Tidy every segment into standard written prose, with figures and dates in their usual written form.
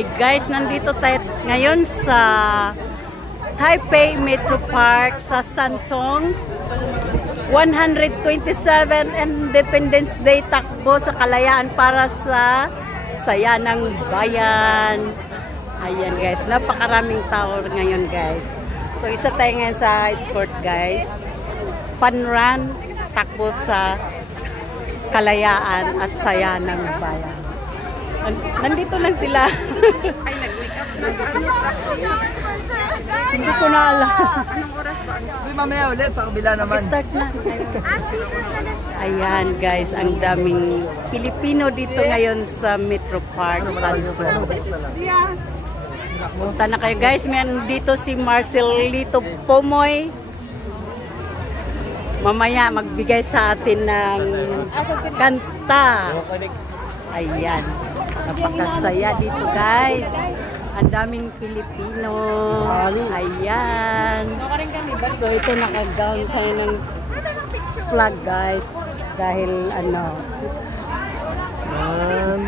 Guys, nandito tayo ngayon sa Taipei Metro Park sa Sanchong. 127 Independence Day takbo sa kalayaan para sa saya ng bayan. Ayan guys, napakaraming tao ngayon guys. So isa tayo ngayon sa escort guys. Fun run, takbo sa kalayaan at saya ng bayan. Nandito lang sila. Ay, nag-wake up. Hindi ko na alam. Anong oras ba? Hindi, mamaya ulit sa kabila naman. Start na. Ayan guys, ang daming Pilipino dito ngayon sa Metro Park. Punta na kayo guys. May dito si Marcelito Pomoy. Mamaya magbigay sa atin ng kanta. Ayan. Napakasaya dito guys. Ang daming Pilipino. Ayan. So ito naka-down tayo ng flag guys. Dahil ano. 1,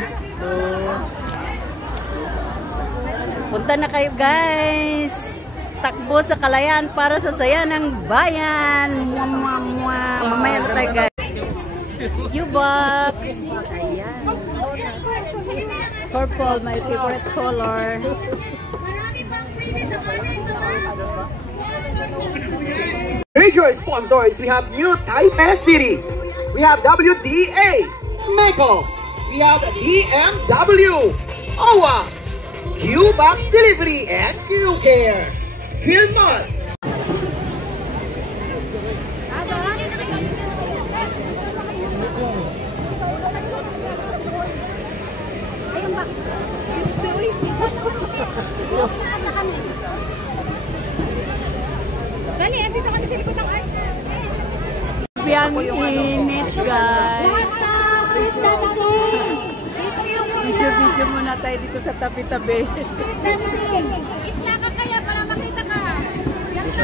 2. Punta na kayo guys. Takbo sa kalayaan para sa saya ng bayan. Mamaya na tayo guys. U-box. Ayan. Purple, my favorite color. Major sponsors, we have New Taipei City. We have WDA, Meko. We have DMW, OWA, Q-Box Delivery, and Q-Care. Philmont. Dali, andito kami sa likod ng art. Yang init guys. Video muna tayo dito sa tabi-tabi. Itna ka kaya para makita ka. Yan ka.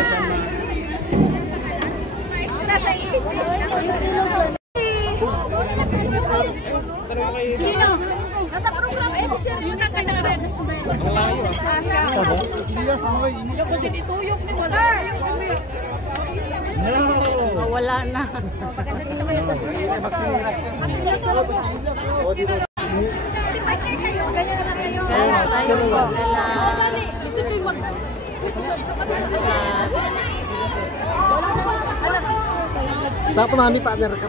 Extra sa isip. Sino? Nasa program eh, si Sir yung nakita na red na sombrero. Yung kasi dituyok ni wala. So, wala na. Saka mami, partner ka.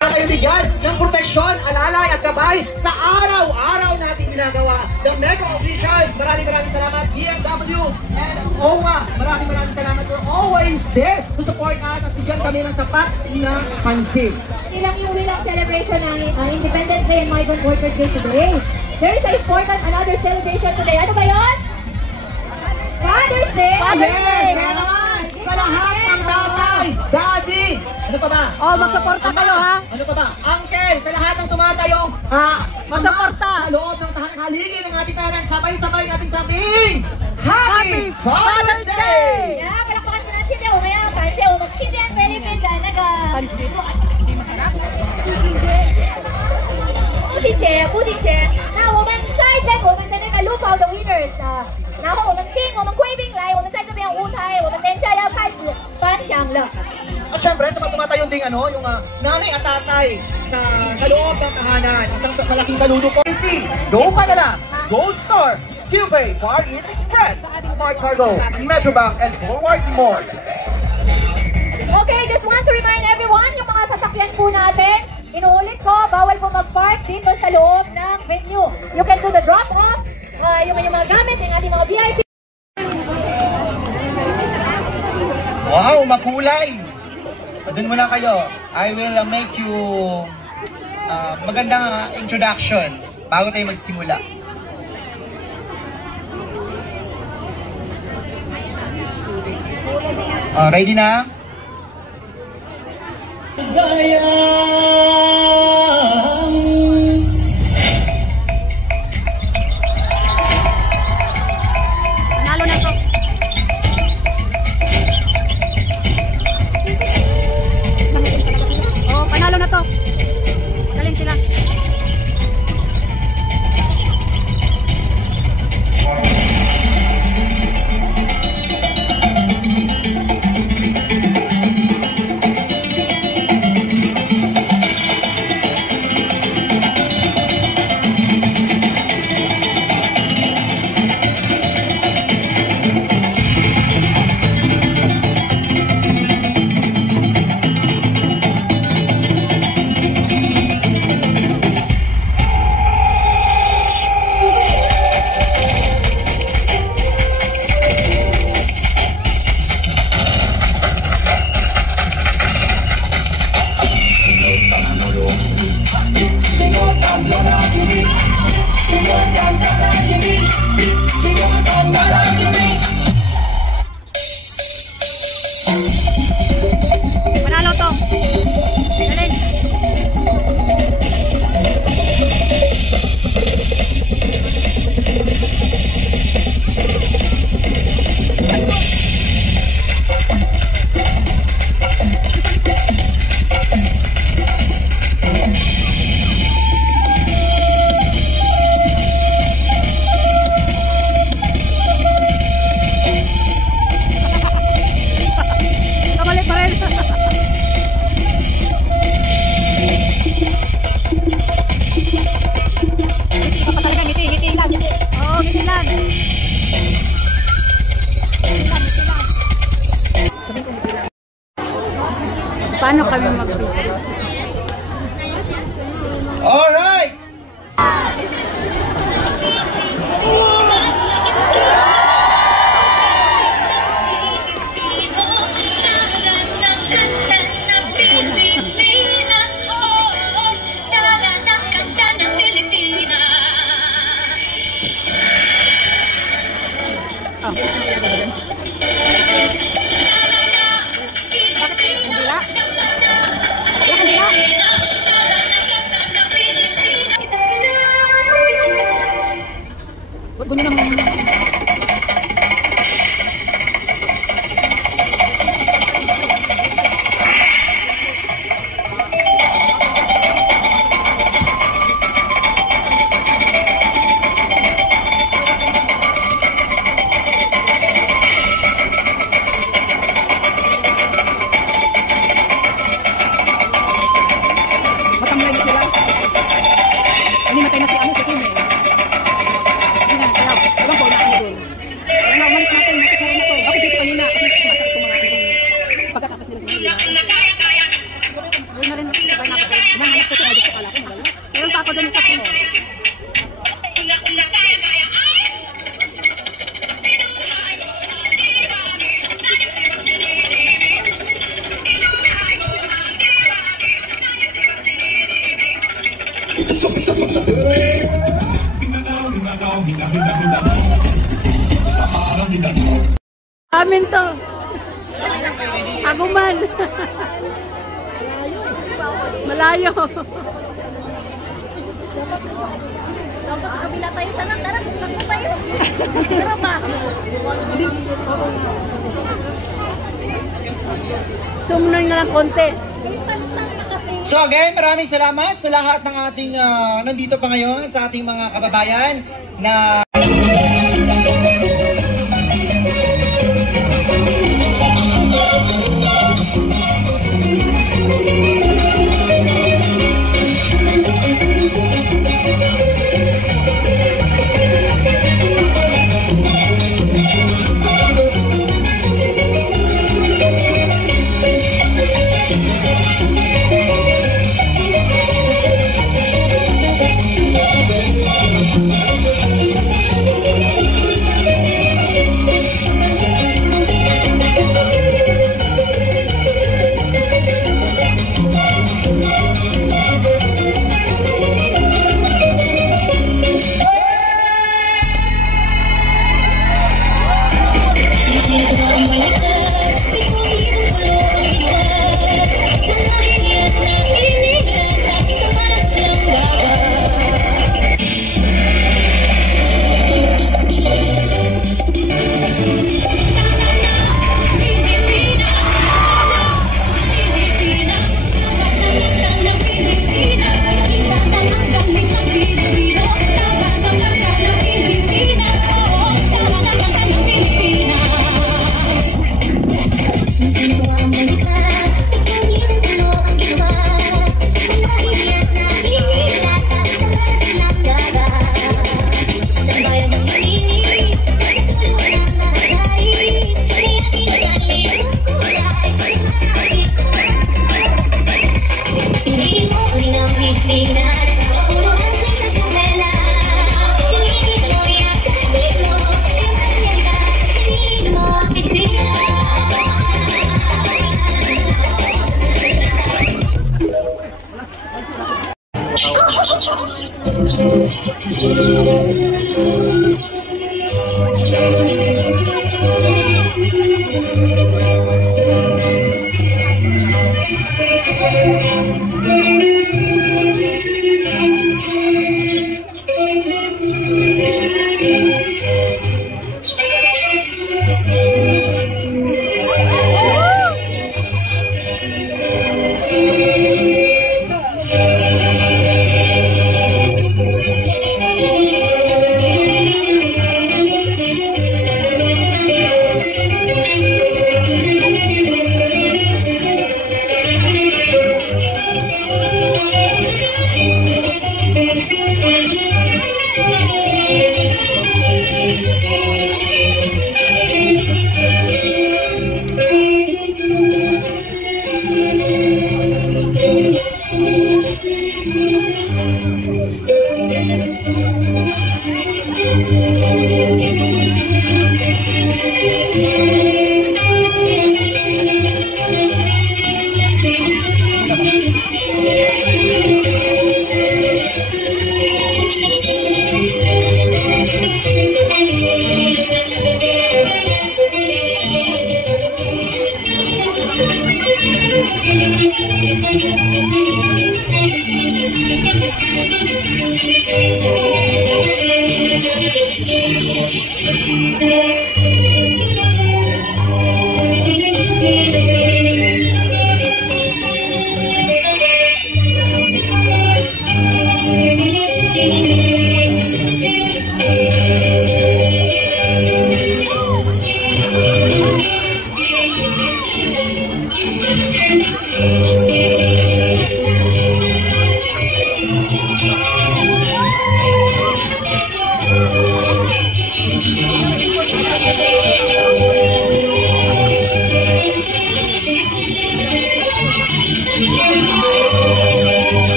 Para kayo bigyan ng proteksyon, alalay at gabay sa araw-araw natin ginagawa. The Mega Officials, maraming salamat. BMW and OWA, maraming salamat for always there to support us at bigyan kami ng sapat na pansin. Ilang yung wilang celebration ng Independence Day and Migrant Workers Day today. There is an important another celebration today. Ano ba yun? Father's Day! Yes, kaya naman, sa lahat ng tatay, daddy, ano pa ba? Oh, magsuporta kayo ha. Ano pa ba? Uncle, sa lahat ng tumatayong magsuporta sa loob ng haligi ng ating tahanan, sabay-sabay natin sabihin, Happy Father's Day! Yeah, palakpakan ko na chide. Umaya, panche, chide ang Philippines. Hindi masarap? Pujiche. Na, 我们在这我们的那个路跑的 winners 然后我们请我们贵宾来，我们在这边舞台，我们等一下要开始颁奖了。 At syempre, sa mga tumatayong ding yung nanay at tatay sa loob ng tahanan, isang malaking saludo po. Go Padala, Gold Star, Q-Pay, Far East Express, Smart Cargo, Metrobank, and Forward More. Okay, just want to remind everyone, yung mga sasakyan po natin, inuulit ko, bawal po mag-park dito sa loob ng venue. You can do the drop-off, yung mga gamit, yung ating mga VIP. Wow, makulay! Doon muna kayo. I will make you magandang introduction bago tayo magsimula. Ready na? Panalo na to. Oh, panalo na to. Magaling sila. Panalo to. Galing. Kamali pa rin. Talaga ngiti lang. Oo, ngiti lang. Sabihin ko ngiti lang. Paano kami mag-video? Alright! Bunyi naman. Matamlay na sila. Hindi matay na si Amo sa Kim eh. Hindi na, sarap. Ewan ko, unahan doon. Kaya nga, umalis natin. Masik na rin ito. Bakit dito kanina? Kasi sumasakit itong mga ano. Pagkatapos nila sila. Doon na rin. Sabay na ako. Umahanap ko ito. Ay, gusto kala ko. Meron pa ako doon sa Kim. Amin to. Aguman. Malayo. Dapat sa kabila tayo sana. Tara, magpo tayo. Tara ba? Sumunod na lang konti. Instant na kasi. So again, maraming salamat sa lahat ng ating nandito pa ngayon, sa ating mga kababayan na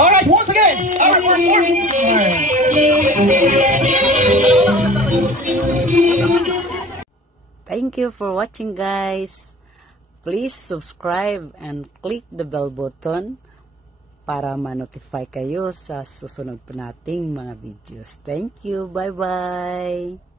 Alright, once again. Alright, more. Thank you for watching, guys. Please subscribe and click the bell button para ma-notify kayo sa susunod pa nating mga videos. Thank you. Bye-bye.